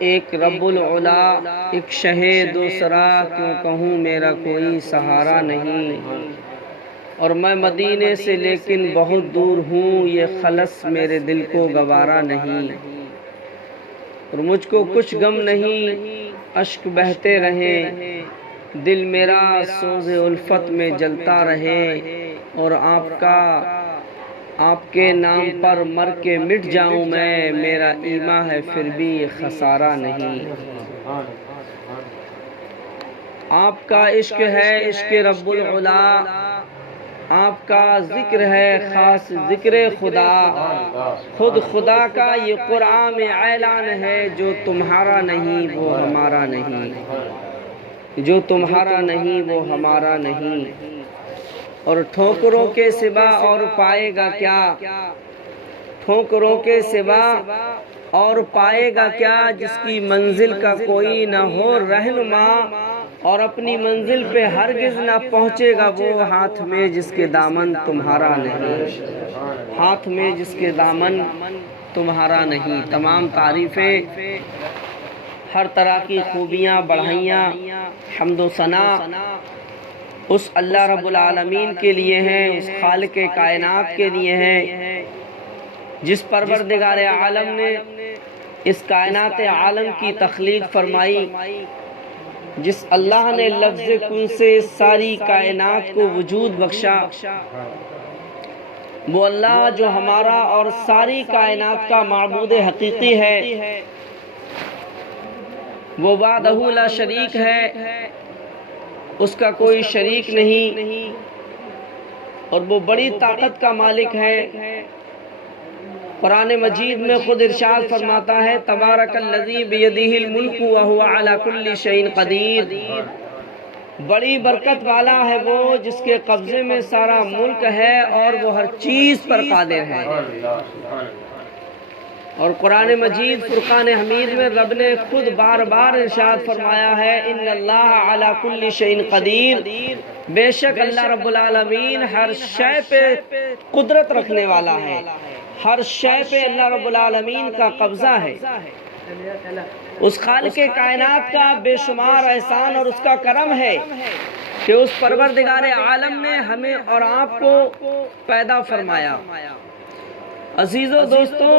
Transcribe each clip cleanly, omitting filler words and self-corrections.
ایک رب العلا، ایک شہ دوسرا، کیوں کہوں میرا کوئی سہارا نہیں۔ اور میں مدینے سے لیکن بہت دور ہوں، یہ خلص میرے دل کو گوارا نہیں۔ اور مجھ کو کچھ غم نہیں، اشک بہتے رہیں، دل میرا سوز الفت میں جلتا رہے۔ اور آپ کے نام پر مر کے مٹ جاؤں میں، میرا ایمان ہے پھر بھی خسارہ نہیں۔ آپ کا عشق ہے عشق رب العلا، آپ کا ذکر ہے خاص ذکر خدا۔ خود خدا کا یہ قرآن میں اعلان ہے، جو تمہارا نہیں وہ ہمارا نہیں، جو تمہارا نہیں وہ ہمارا نہیں۔ اور ٹھوکروں کے سوا اور پائے گا کیا، ٹھوکروں کے سوا اور پائے گا کیا، جس کی منزل کا کوئی نہ ہو رہنما۔ اور اپنی منزل پہ ہرگز نہ پہنچے گا وہ، ہاتھ میں جس کے دامن تمہارا نہیں، ہاتھ میں جس کے دامن تمہارا نہیں۔ تمام تعریفیں، ہر طرح کی خوبیاں بڑھائیاں، حمد و ثنا اس اللہ رب العالمین کے لیے ہیں، اس خالق کائنات کے لیے ہیں، جس پروردگار عالم نے اس کائنات عالم کی تخلیق فرمائی، جس اللہ نے لفظ کن سے ساری کائنات کو وجود بخشا۔ وہ اللہ جو ہمارا اور ساری کائنات کا معبود حقیقی ہے، وہ وحدہ لا شریک ہے، اس کا کوئی شریک نہیں، اور وہ بڑی طاقت کا مالک ہے۔ قرآن مجید میں خود ارشاد فرماتا ہے، تبارک الذی بیدہ الملک وہو علی کل شیء قدیر۔ بڑی برکت والا ہے وہ جس کے قبضے میں سارا ملک ہے اور وہ ہر چیز پر قادر ہے۔ اور قرآن مجید فرقان حمید میں رب نے خود بار بار ارشاد فرمایا ہے، ان اللہ علی کل شیء قدیر، بے شک اللہ رب العالمین ہر شے پہ قدرت رکھنے والا ہے، ہر شے پہ اللہ رب العالمین کا قبضہ ہے۔ اس خالق کائنات کا بے شمار احسان اور اس کا کرم ہے کہ اس پروردگار عالم نے ہمیں اور آپ کو پیدا فرمایا۔ عزیزو دوستو،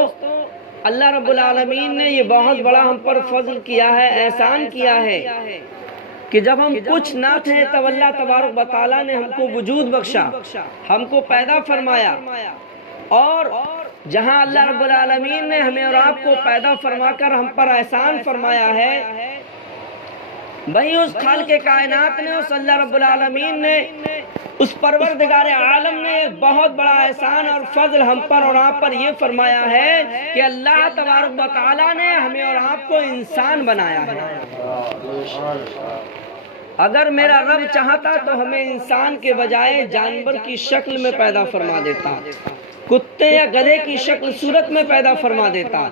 اللہ رب العالمین نے یہ بہت بڑا ہم پر فضل کیا ہے، احسان کیا ہے کہ جب ہم کچھ نہ تھے تب اللہ تبارک و تعالیٰ نے ہم کو وجود بخشا، ہم کو پیدا فرمایا۔ اور جہاں اللہ رب العالمین نے ہمیں اور آپ کو پیدا فرما کر ہم پر احسان فرمایا ہے، وہیں اس خالق کائنات نے، اس اللہ رب العالمین نے، اس پروردگار عالم نے ایک بہت بڑا احسان اور فضل ہم پر اور آپ پر یہ فرمایا ہے کہ اللہ تبارک و تعالیٰ نے ہمیں اور آپ کو انسان بنایا ہے۔ اگر میرا رب چاہتا تو ہمیں انسان کے بجائے جانور کی شکل میں پیدا فرما دیتا، کتے یا گدھے کی شکل صورت میں پیدا فرما دیتا،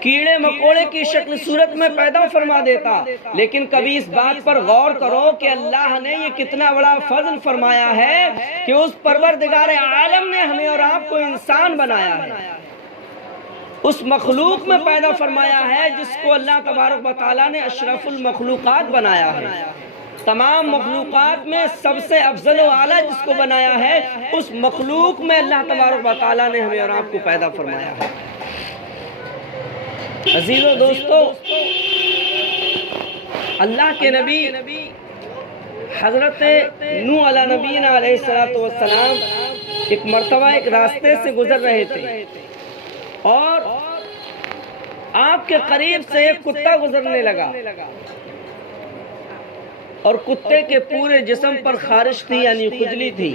کیڑے مکوڑے کی شکل صورت میں پیدا فرما دیتا۔ لیکن کبھی اس بات پر غور کرو کہ اللہ نے یہ کتنا بڑا فضل فرمایا ہے کہ اس پروردگار عالم نے ہمیں اور آپ کو انسان بنایا ہے، اس مخلوق میں پیدا فرمایا ہے جس کو اللہ تبارک و تعالیٰ نے اشرف المخلوقات بنایا ہے۔ تمام مخلوقات میں سب سے افضل و اعلیٰ جس کو بنایا ہے، اس مخلوق میں اللہ تبارک و تعالیٰ نے ہمیں اور آپ کو پیدا فرمایا ہے۔ عزیزو دوستو، اللہ کے نبی حضرت نوح علیہ نبینا علیہ السلام ایک مرتبہ ایک راستے سے گزر رہے تھے اور آپ کے قریب سے ایک کتا گزرنے لگا، اور کتے کے پورے جسم پر خارش تھی، یعنی خجلی تھی۔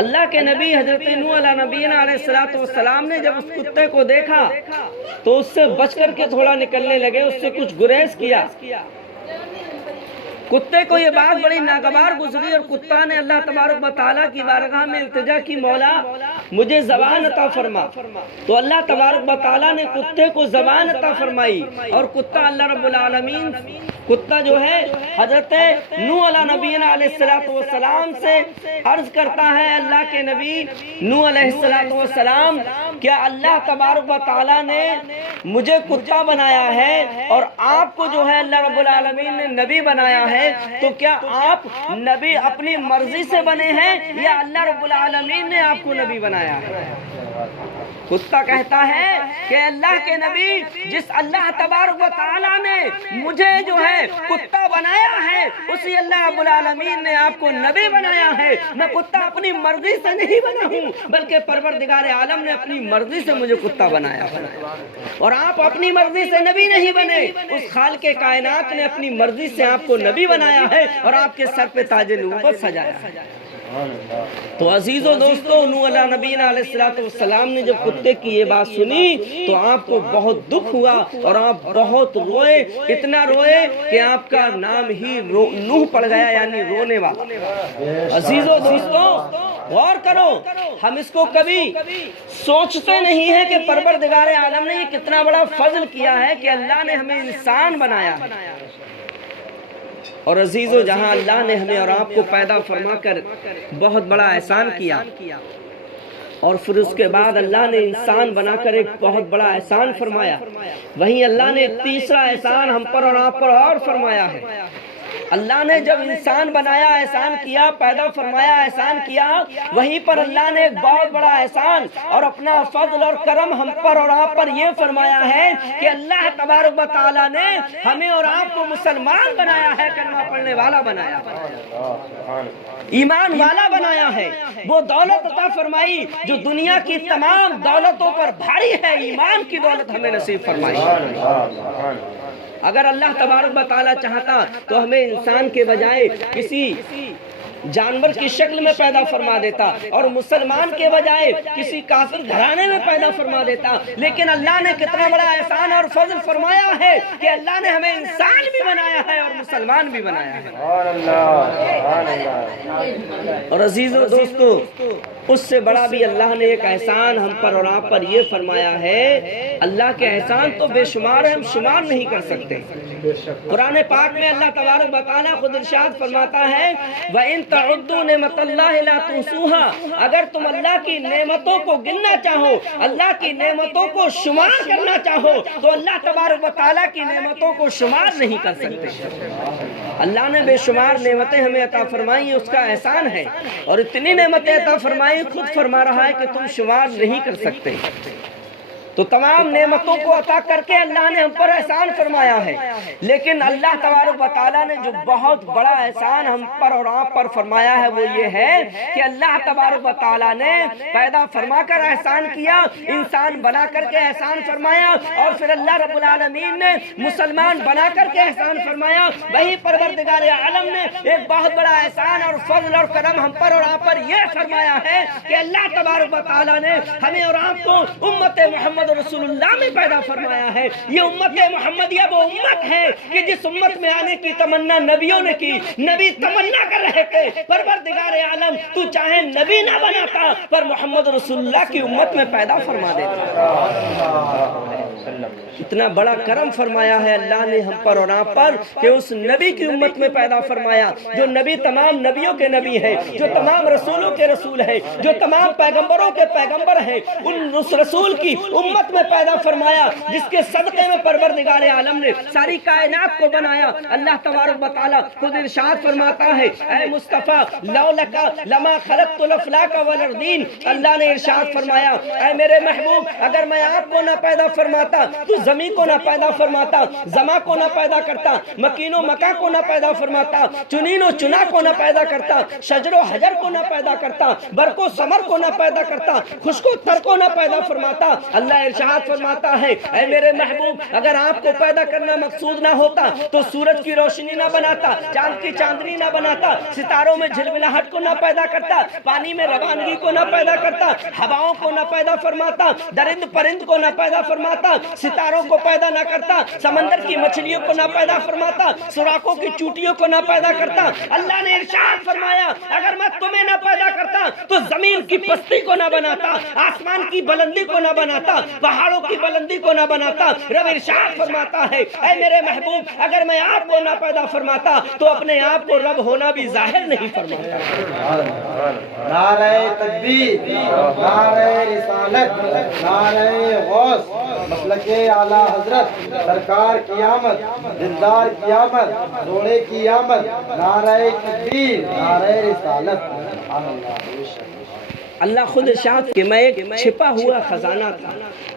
اللہ کے نبی حضرت نوح علیہ نبینا علیہ السلام نے جب اس کتے کو دیکھا تو اس سے بچ کر کے تھوڑا نکلنے لگے، اس سے کچھ گریز کیا۔ کتے کو یہ بات بڑی ناگوار گزری اور کتا نے اللہ تبارک و تعالیٰ کی بارگاہ میں التجا کی، مولا مجھے زبان عطا فرما۔ تو اللہ تبارک و تعالیٰ نے کتے کو زبان عطا فرمائی، اور کتا اللہ رب العالمین، کتا جو ہے حضرت نوح علیہ نبینا علیہ السلام سے عرض کرتا ہے، اللہ کے نبی نوح علیہ السلام کیا اللہ تبارک و تعالیٰ نے مجھے کتا بنایا ہے اور آپ کو جو ہے اللہ رب العالمین نے نبی بنایا ہے، تو کیا آپ نبی اپنی مرضی سے بنے ہیں یا اللہ رب العالمین نے آپ کو نبی بنایا ہے؟ کتا کہتا ہے کہ اللہ کے نبی، جس اللہ تبارک و تعالیٰ نے مجھے جو ہے کتا بنایا ہے، اسی اللہ رب العالمین نے آپ کو نبی بنایا ہے۔ میں کتا اپنی مرضی سے نہیں بنا ہوں، بلکہ پروردگار عالم نے اپنی مرضی سے مجھے کتا بنایا ہے۔ اور آپ اپنی مرضی سے نبی نہیں بنے، اس خالق کائنات نے اپنی مرضی سے آپ کو نبی بنایا ہے اور آپ کے سر پہ تاج نبوت سجایا ہے۔ تو عزیز و دوستو، نوح علیہ نبینا علیہ السلام نے جب کتے کی یہ بات سنی تو آپ کو بہت دکھ ہوا اور آپ بہت روئے، اتنا روئے کہ آپ کا نام ہی نوح پڑ گیا، یعنی رونے والا۔ عزیز و دوستو، غور کرو، ہم اس کو کبھی سوچتے نہیں ہیں کہ پروردگار عالم نے یہ کتنا بڑا فضل کیا ہے کہ اللہ نے ہمیں انسان بنایا ہے۔ اور عزیزو، جہاں اللہ نے ہمیں اور آپ کو پیدا فرما کر بہت بڑا احسان کیا، اور پھر اس کے بعد اللہ نے انسان بنا کر ایک بہت بڑا احسان فرمایا، وہیں اللہ نے تیسرا احسان ہم پر اور آپ پر اور فرمایا ہے۔ اللہ نے جب انسان بنایا، احسان کیا، پیدا فرمایا، احسان کیا، وہیں پر اللہ نے ایک بہت بڑا احسان اور اپنا فضل اور کرم ہم پر اور آپ پر یہ فرمایا ہے کہ اللہ تبارک و تعالیٰ نے ہمیں اور آپ کو مسلمان بنایا ہے، کلمہ پڑھنے والا بنایا ہے، ایمان والا بنایا ہے۔ وہ دولت عطا فرمائی جو دنیا کی تمام دولتوں پر بھاری ہے، ایمان کی دولت ہمیں نصیب فرمائی۔ اگر اللہ تبارک و تعالیٰ چاہتا تو ہمیں انسان کے بجائے کسی جانور کی شکل میں پیدا فرما دیتا اور مسلمان کے بجائے کسی کافر گھرانے میں پیدا فرما دیتا، لیکن اللہ نے کتنا بڑا احسان اور فضل فرمایا ہے کہ اللہ نے ہمیں انسان بھی بنایا ہے اور مسلمان بھی بنایا ہے۔ اور عزیز و دوستو، اس سے بڑا بھی اللہ نے ایک احسان ہم پر اور آپ پر یہ فرمایا ہے۔ اللہ کے احسان تو بے شمار ہے، ہم شمار نہیں کر سکتے۔ قرآن پاک میں اللہ تبارک و تعالیٰ خود ارشاد فرماتا ہے، وَإِن تَعُدُّوا نِعْمَتَ اللَّهِ لَا تُحْصُوهَا، اگر تم اللہ کی نعمتوں کو گننا چاہو، اللہ کی نعمتوں کو شمار کرنا چاہو، تو اللہ تبارک و تعالیٰ کی نعمتوں کو شمار نہیں کر سکتے۔ اللہ نے بے شمار نعمتیں ہمیں عطا فرمائی، اس کا احسان ہے، اور اتنی نعمتیں عطا فرمائی، خود فرما رہا ہے کہ تم شمار نہیں کر سکتے۔ تو تمام نعمتوں کو عطا کر کے اللہ نے ہم پر احسان فرمایا ہے، لیکن اللہ تبارک و تعالیٰ نے جو بہت بڑا احسان ہم پر اور آپ پر فرمایا ہے وہ یہ ہے کہ اللہ تبارک و تعالیٰ نے پیدا فرما کر احسان کیا، انسان بنا کر کے احسان فرمایا، اور پھر اللہ رب العالمین نے مسلمان بنا کر کے احسان فرمایا۔ وہی پروردگار عالم نے ایک بہت بڑا احسان اور فضل اور کرم ہم پر اور آپ پر یہ فرمایا ہے کہ اللہ تبارک و تعالیٰ نے ہمیں اور آپ کو امت محمد رسول اللہ میں پیدا فرمایا ہے۔ یہ امت محمدیہ وہ امت ہے کہ جس امت میں آنے کی تمنا نبیوں نے کی، نبی تمنا کر رہے تھے، پروردگار عالم تو چاہے نبی نہ بناتا پر محمد رسول اللہ کی امت میں پیدا فرما دیتا۔ اتنا بڑا کرم فرمایا ہے اللہ نے ہم پر اور آپ پر کہ اس نبی کی امت میں پیدا فرمایا، جو نبی تمام نبیوں کے نبی ہے، جو تمام رسولوں کے رسول ہے، جو تمام پیغمبروں کے پیغمبر ہے، اس رسول کی امت میں پیدا فرمایا، جس کے صدقے میں پروردگار عالم نے ساری کائنات کو بنایا۔ اللہ تبارک و تعالیٰ خود ارشاد فرماتا ہے، اے مصطفیٰ لولاک لما خلقت الافلاک والارضین، اللہ نے ارشاد فرمایا، اے میرے محبوب، اگر میں آپ کو نہ پیدا فرماتا تو زمین کو نہ پیدا فرماتا، زما کو نہ پیدا کرتا، مکین و مکا کو نہ پیدا فرماتا، چنین و چنا کو نہ پیدا کرتا، شجر و حجر کو نہ پیدا کرتا، برق و ثمر کو نہ پیدا کرتا، خشک و تر کو نہ پیدا فرماتا۔ اللہ ارشاد فرماتا ہے، اے میرے محبوب، اگر آپ کو پیدا کرنا مقصود نہ ہوتا تو سورج کی روشنی نہ بناتا، چاند کی چاندنی نہ بناتا، ستاروں میں جھلملاہٹ کو نہ پیدا کرتا، پانی میں روانگی کو نہ پیدا کرتا، ہواؤں کو نہ پیدا فرماتا، درند پرند کو نہ پیدا فرماتا، ستاروں کو پیدا نہ کرتا، سمندر کی مچھلیوں کو نہ پیدا فرماتا، سوراخوں کی چوٹیوں کو نہ پیدا کرتا۔ اللہ نے ارشاد فرمایا اگر میں تمہیں نہ پیدا کرتا تو زمین کی پستی کو نہ بناتا، آسمان کی بلندی کو نہ بناتا، پہاڑوں کی بلندی کو نہ بناتا۔ رب ارشاد فرماتا ہے اے میرے محبوب اگر میں آپ کو نہ پیدا فرماتا تو اپنے آپ کو رب ہونا بھی ظاہر نہیں فرماتا۔ نعرہ تکبیر، نعرہ رسالت، نعرہ غوث، مسلک اعلیٰ حضرت، سرکار کی آمد، دلدار کی آمد، جوڑے کی آمد، نعرہ تکبیر، نعرہ رسالت۔ اللہ خود ارشاد کہ میں ایک چھپا ہوا خزانہ تھا،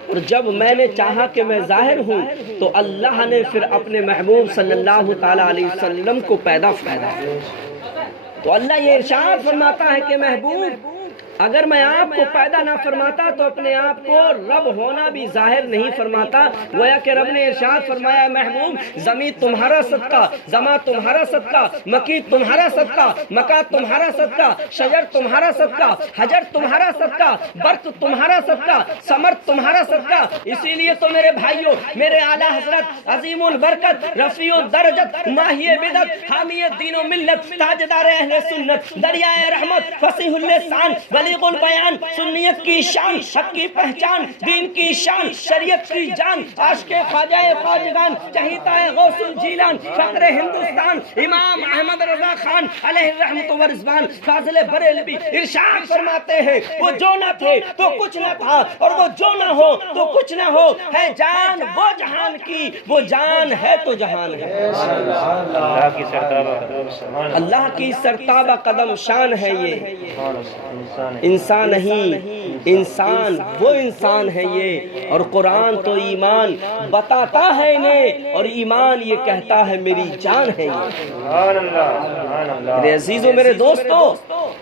اور جب میں نے چاہا کہ میں ظاہر ہوں تو اللہ نے پھر اپنے محبوب صلی اللہ تعالیٰ علیہ وسلم کو پیدا فرمایا۔ تو اللہ یہ ارشاد فرماتا ہے کہ محبوب اگر میں آپ کو پیدا نہ فرماتا تو اپنے آپ کو رب ہونا بھی ظاہر نہیں فرماتا۔ گویا کہ رب نے ارشاد فرمایا محبوب زمین تمہارا صدقہ، زماں تمہارا صدقہ، مکی تمہارا صدقہ، مکہ تمہارا صدقہ، شجر تمہارا صدقہ، حجر تمہارا صدقہ، برق تمہارا صدقہ، ثمر تمہارا صدقہ۔ اسی لیے تو میرے بھائیوں، میرے اعلیٰ حضرت عظیم البرکت، رفیع الدرجت، ماہی بدعت، حامی دین و ملت، تاجدار اہل سنت، دریائے رحمت، فصیح اللسان، بلیغ البیان، سنیت کی شان، حق کی پہچان، دین کی شان، شریعت کی جان، عاشق خواجہ خواجگان، چہیتا غوث الجیلان، فقر ہندوستان، امام احمد رضا خان علیہ الرحمت و رضوان، فاضل بریلوی ارشاد فرماتے ہیں وہ جو نہ تھے تو کچھ نہ تھا، اور وہ جو نہ ہو تو کچھ نہ ہو، ہے جان وہ جہان کی، وہ جان ہے تو جہان ہے۔ اللہ کی سرتابہ قدم شان ہے یہ، انسان نہیں، انسان وہ انسان ہے یہ، اور قرآن تو ایمان بتاتا ہے انہیں، اور ایمان یہ کہتا ہے میری جان ہے یہ۔ میرے عزیزوں میرے دوستو،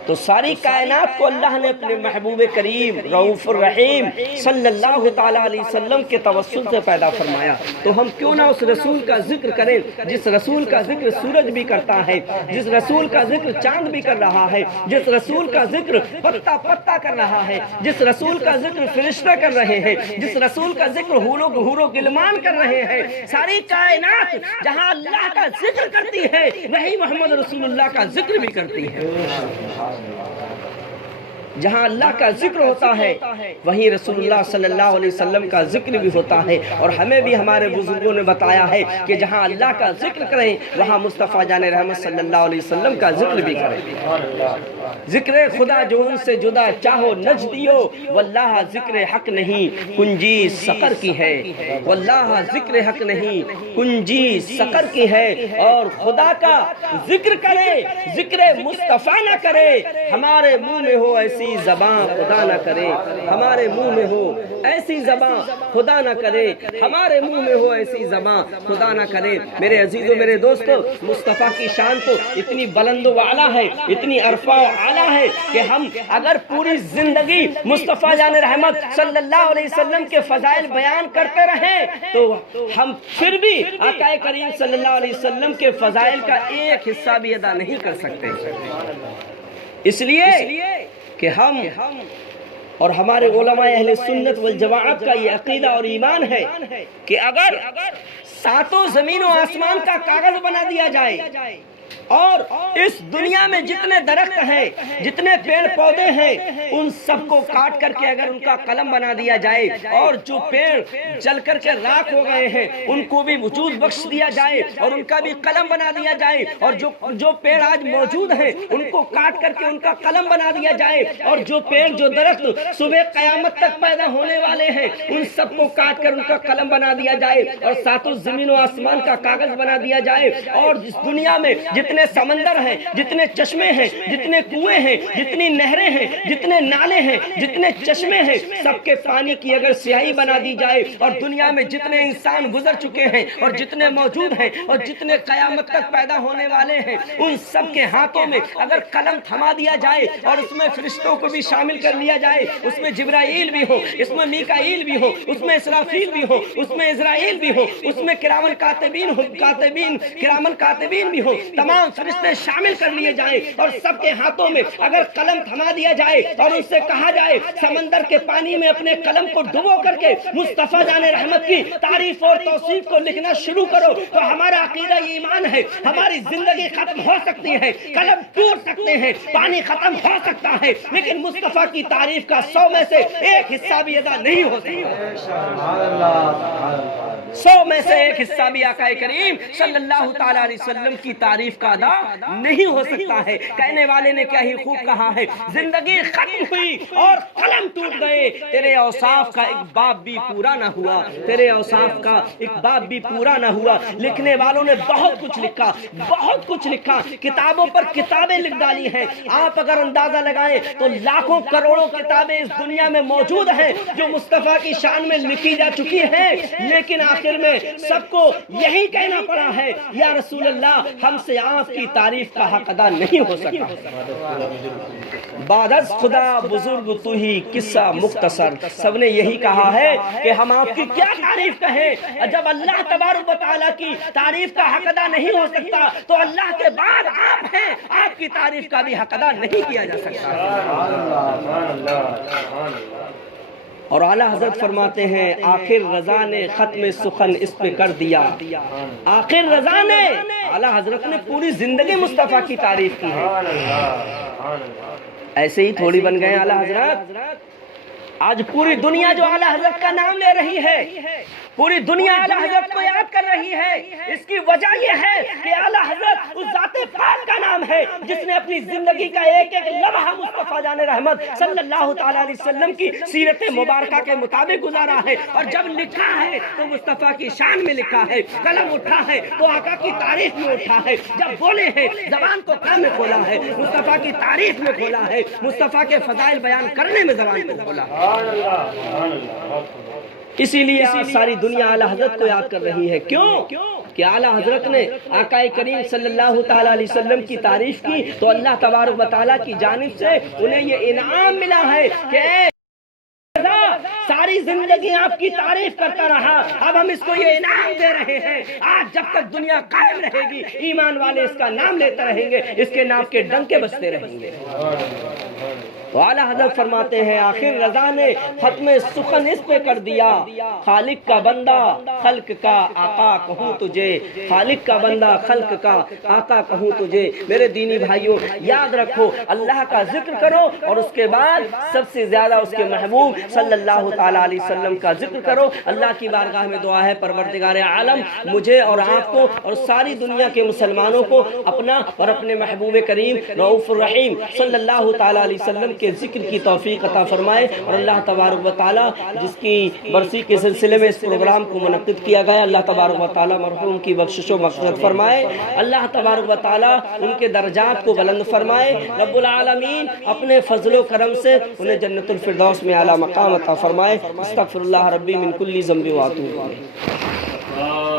تو ساری کائنات کو اللہ نے اپنے محبوب کریم رؤوف الرحیم صلی اللہ تعالیٰ علیہ وسلم کے توسل سے پیدا فرمایا، تو ہم کیوں نہ اس رسول کا ذکر کریں جس رسول کا ذکر سورج بھی کرتا ہے، جس رسول کا ذکر چاند بھی کر رہا ہے، جس رسول کا ذکر پتا پتا کر رہا ہے، جس رسول کا ذکر فرشتہ کر رہے ہیں، جس رسول کا ذکر حور و غلمان کر رہے ہیں۔ ساری کائنات جہاں اللہ کا ذکر کرتی ہے وہی محمد رسول اللہ کا ذکر بھی کرتی ہے۔ جہاں اللہ کا ذکر ہوتا ہے وہیں رسول اللہ صلی اللہ علیہ وسلم کا ذکر بھی ہوتا ہے، اور ہمیں بھی ہمارے بزرگوں نے بتایا ہے کہ جہاں اللہ کا ذکر کریں وہاں مصطفیٰ جان رحمت صلی اللہ علیہ وسلم کا ذکر بھی کریں۔ ذکر خدا جو ان سے جدا چاہو نجدیو، واللہ ذکر حق نہیں کنجی سقر کی ہے، واللہ ذکر حق نہیں کنجی سقر کی ہے۔ اور خدا کا ذکر کرے، ذکر مصطفیٰ نہ کرے، ہمارے منہ میں ہو ایسی زبان خدا نہ کرے، ہمارے منہ میں ہو ایسی زبان خدا نہ کرے، ہمارے منہ میں ہو ایسی زبان خدا نہ کرے۔ میرے عزیزوں میرے دوستو، مصطفیٰ کی شان تو اتنی بلند و اعلیٰ ہے، اتنی عرفہ و اعلیٰ ہے کہ ہم اگر پوری زندگی مصطفیٰ جان رحمت صلی اللہ علیہ وسلم کے فضائل بیان کرتے رہیں تو ہم پھر بھی آقا کریم صلی اللہ علیہ وسلم کے فضائل کا ایک حصہ بھی ادا نہیں کر سکتے۔ اس لیے کہ ہم اور ہمارے علماء اہل سنت والجماعت کا یہ عقیدہ اور ایمان ہے کہ اگر ساتوں زمین و آسمان کا کاغذ بنا دیا جائے اور اس دنیا میں جتنے درخت ہیں، جتنے پیڑ پودے ہیں، ان سب کو کاٹ کر کے اگر ان کا قلم بنا دیا جائے، اور جو پیڑ جل کر کے راکھ ہو گئے ہیں ان کو بھی وجود بخش دیا جائے اور ان کا بھی قلم بنا دیا جائے، اور جو پیڑ آج موجود ہیں ان کو کاٹ کر کے ان کا قلم بنا دیا جائے، اور جو پیڑ جو درخت صبح قیامت تک پیدا ہونے والے ہیں ان سب کو کاٹ کر ان کا قلم بنا دیا جائے، اور ساتوں زمین و آسمان کا کاغذ بنا دیا جائے، اور اس دنیا میں جتنے سمندر ہیں، جتنے چشمے ہیں، جتنے کنویں ہیں، جتنی نہریں ہیں، جتنے نالے ہیں، جتنے چشمے ہیں، سب کے پانی کی اگر سیاہی بنا دی جائے، اور دنیا میں جتنے انسان گزر چکے ہیں اور جتنے موجود ہیں اور جتنے قیامت تک پیدا ہونے والے ہیں ان سب کے ہاتھوں میں اگر قلم تھما دیا جائے اور اس میں فرشتوں کو بھی شامل کر لیا جائے، اس میں جبرائیل بھی ہو، اس میں میکائیل بھی ہو، اس میں اسرافیل بھی ہو، اس میں عزرائیل بھی ہو، اس میں کرامن کاتبین کرامن کاتبین بھی ہو، تمام تمام فرشتے شامل کر لیے جائیں اور سب کے ہاتھوں میں اگر قلم تھما دیا جائے اور ان سے کہا جائے سمندر کے پانی میں اپنے قلم کو ڈبو کر کے مصطفیٰ جان رحمت کی تعریف اور توصیف کو لکھنا شروع کرو تو ہمارا عقیدہ یہ ایمان ہے ہماری زندگی ختم ہو سکتی ہے، قلم ٹوٹ سکتے ہیں، پانی ختم ہو سکتا ہے، لیکن مصطفیٰ کی تعریف کا 100 میں سے ایک حصہ بھی ادا نہیں ہو سکتا۔ 100 میں سے ایک حصہ بھی آقا کریم صلی اللہ تعالیٰ علیہ وسلم کی تعریف کا ادا نہیں ہو سکتا ہے۔ کہنے والے نے کیا ہی خوب کہا ہے، زندگی ختم ہوئی اور قلم ٹوٹ گئے، تیرے اوصاف کا ایک باب بھی پورا نہ ہوا، تیرے اوصاف کا ایک باب بھی پورا نہ ہوا۔ لکھنے والوں نے بہت کچھ لکھا، بہت کچھ لکھا، کتابوں پر کتابیں لکھ ڈالی ہیں۔ آپ اگر اندازہ لگائیں تو لاکھوں کروڑوں کتابیں اس دنیا میں موجود ہیں جو مصطفیٰ کی شان میں لکھی جا چکی ہیں، لیکن آخر میں سب کو یہی کہنا پڑا ہے یا رسول اللہ ہم سے آپ کی تعریف کا حق ادا نہیں ہو سکا۔ بعد از خدا بزرگ تو ہی قصہ مختصر، سب نے یہی کہا ہے کہ ہم آپ کی کیا تعریف کہیں، جب اللہ تبارک و تعالیٰ کی تعریف کا حق ادا نہیں ہو سکتا تو اللہ کے بعد آپ ہیں، آپ کی تعریف کا بھی حق ادا نہیں کیا جا سکتا۔ اور اعلیٰ حضرت فرماتے ہیں آخر رضا نے ختم سخن اس پہ کر دیا، آخر رضا نے، اعلیٰ حضرت نے پوری زندگی مصطفیٰ کی تعریف کی ہے۔ ایسے ہی تھوڑی بن گئے اعلیٰ حضرت، آج پوری دنیا جو اعلیٰ حضرت کا نام لے رہی ہے، پوری دنیا اعلیٰ حضرت کو یاد کر رہی ہے، اس کی وجہ یہ ہے کہ اعلیٰ حضرت اس ذات پاک کا نام ہے جس نے اپنی زندگی کا ایک ایک لمحہ مصطفیٰ جان رحمت صلی اللہ تعالیٰ علیہ وسلم کی سیرت مبارکہ کے مطابق گزارا ہے، اور جب لکھا ہے تو مصطفیٰ کی شان میں لکھا ہے، قلم اٹھا ہے تو آقا کی تعریف میں اٹھا ہے، جب بولے ہیں زبان کو کام میں کھولا ہے، مصطفیٰ کی تعریف میں کھولا ہے، مصطفیٰ کے فضائل بیان کرنے میں زبان کو کھولا ہے۔ اسی لیے آج ساری دنیا اعلیٰ حضرت کو یاد کر رہی ہے، کیوں کہ اعلیٰ حضرت نے آقا کریم صلی اللہ تعالیٰ علیہ وسلم کی تعریف کی تو اللہ تبارک و تعالیٰ کی جانب سے انہیں یہ انعام ملا ہے کہ ساری زندگی آپ کی تعریف کرتا رہا، اب ہم اس کو یہ انعام دے رہے ہیں، آج جب تک دنیا قائم رہے گی ایمان والے اس کا نام لیتے رہیں گے، اس کے نام کے ڈنکے بجتے رہیں گے۔ تو اعلیٰ حضرت فرماتے ہیں آخر رضا نے ختم سخن اس پہ کر دیا، خالق کا بندہ خلق کا آقا کہوں تجھے، خالق کا بندہ خلق کا آقا کہوں تجھے۔ میرے دینی بھائیوں یاد رکھو، اللہ کا ذکر کرو اور اس کے بعد سب سے زیادہ اس کے محبوب صلی اللہ تعالیٰ علیہ وسلم کا ذکر کرو۔ اللہ کی بارگاہ میں دعا ہے پروردگار عالم مجھے اور آپ کو اور ساری دنیا کے مسلمانوں کو اپنا اور اپنے محبوب کریم رؤوف الرحیم صلی اللہ تعالیٰ علیہ وسلم کے ذکر کی توفیق عطا فرمائے، اور اللہ تبارک و تعالیٰ جس کی برسی کے سلسلے میں اس پروگرام کو منعقد کیا گیا، اللہ تبارک و تعالیٰ مرحوم کی بخشش و مغفرت فرمائے، اللہ تبارک و تعالیٰ ان کے درجات کو بلند فرمائے، رب العالمین اپنے فضل و کرم سے انہیں جنت الفردوس میں اعلیٰ مقام عطا فرمائے۔ استغفر اللہ ربی من کل ذنب و اتوب الیہ۔